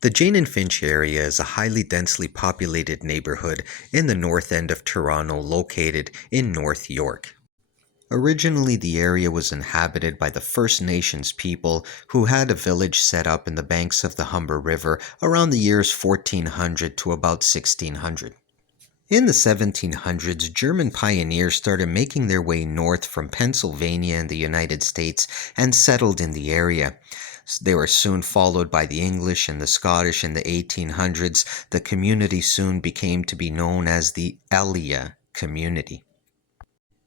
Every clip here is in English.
The Jane and Finch area is a highly densely populated neighborhood in the north end of Toronto located in North York. Originally, the area was inhabited by the First Nations people who had a village set up in the banks of the Humber River around the years 1400 to about 1600. In the 1700s, German pioneers started making their way north from Pennsylvania in the United States and settled in the area. They were soon followed by the English and the Scottish in the 1800s. The community soon became to be known as the Elia community.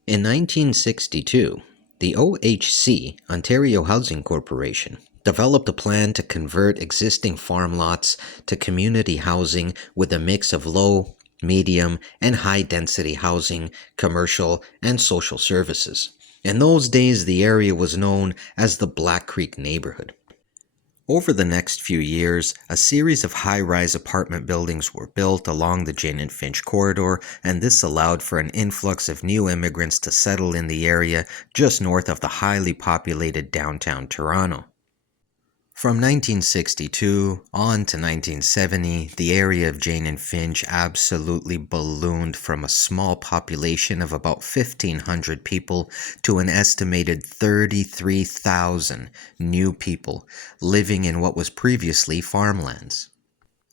In 1962, the OHC, Ontario Housing Corporation, developed a plan to convert existing farm lots to community housing with a mix of low, medium, and high-density housing, commercial, and social services. In those days, the area was known as the Black Creek neighborhood. Over the next few years, a series of high-rise apartment buildings were built along the Jane and Finch corridor, and this allowed for an influx of new immigrants to settle in the area just north of the highly populated downtown Toronto. From 1962 on to 1970, the area of Jane and Finch absolutely ballooned from a small population of about 1,500 people to an estimated 33,000 new people living in what was previously farmlands.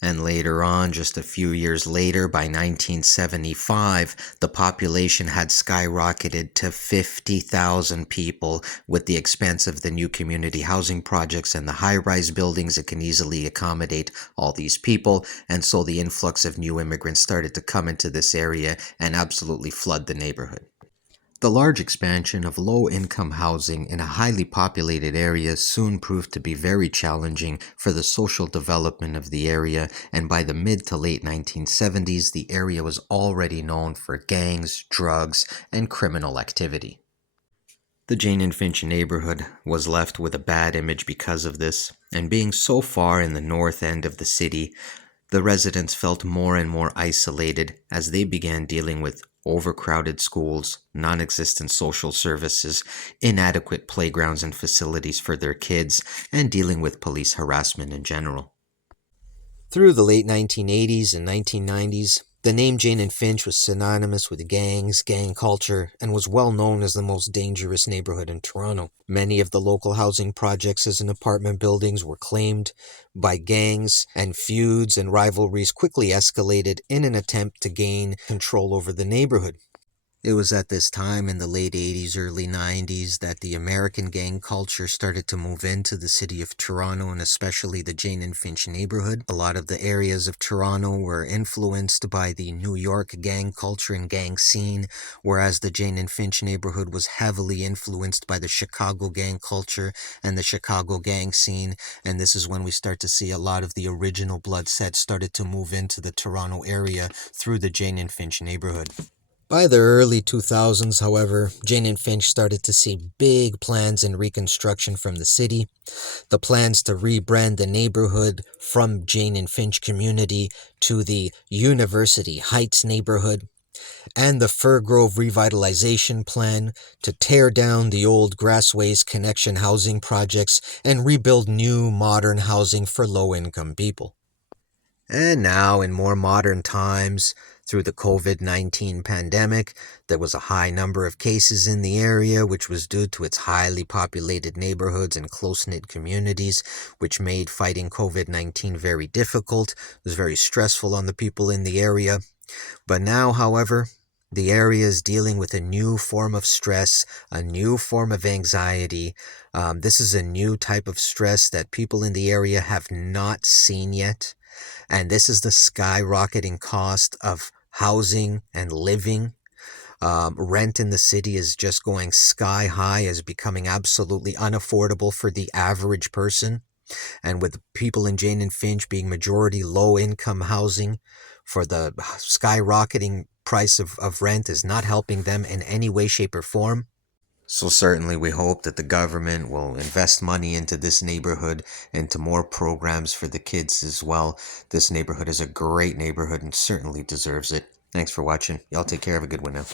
And later on, just a few years later, by 1975, the population had skyrocketed to 50,000 people with the expense of the new community housing projects and the high-rise buildings that can easily accommodate all these people. And so the influx of new immigrants started to come into this area and absolutely flood the neighborhood. The large expansion of low-income housing in a highly populated area soon proved to be very challenging for the social development of the area, and by the mid to late 1970s, the area was already known for gangs, drugs, and criminal activity. The Jane and Finch neighborhood was left with a bad image because of this, and being so far in the north end of the city, the residents felt more and more isolated as they began dealing with overcrowded schools, non-existent social services, inadequate playgrounds and facilities for their kids, and dealing with police harassment in general. Through the late 1980s and 1990s, the name Jane and Finch was synonymous with gangs, gang culture, and was well known as the most dangerous neighborhood in Toronto. Many of the local housing projects and apartment buildings were claimed by gangs, and feuds and rivalries quickly escalated in an attempt to gain control over the neighborhood. It was at this time in the late 80s, early 90s that the American gang culture started to move into the city of Toronto, and especially the Jane and Finch neighborhood. A lot of the areas of Toronto were influenced by the New York gang culture and gang scene, whereas the Jane and Finch neighborhood was heavily influenced by the Chicago gang culture and the Chicago gang scene. And this is when we start to see a lot of the original blood sets started to move into the Toronto area through the Jane and Finch neighborhood. By the early 2000s, however, Jane and Finch started to see big plans in reconstruction from the city. The plans to rebrand the neighborhood from Jane and Finch community to the University Heights neighborhood, and the Fir Grove Revitalization plan to tear down the old Grassways Connection housing projects and rebuild new modern housing for low-income people. And now, in more modern times, through the COVID-19 pandemic, there was a high number of cases in the area, which was due to its highly populated neighborhoods and close-knit communities, which made fighting COVID-19 very difficult. It was very stressful on the people in the area. But now, however, the area is dealing with a new form of stress, a new form of anxiety. This is a new type of stress that people in the area have not seen yet. And this is the skyrocketing cost of housing and living. Rent in the city is just going sky high, is becoming absolutely unaffordable for the average person. And with people in Jane and Finch being majority low-income housing, for the skyrocketing price of rent is not helping them in any way, shape, or form. So certainly we hope that the government will invest money into this neighborhood, into more programs for the kids as well. This neighborhood is a great neighborhood and certainly deserves it. Thanks for watching. Y'all take care. Have a good one now.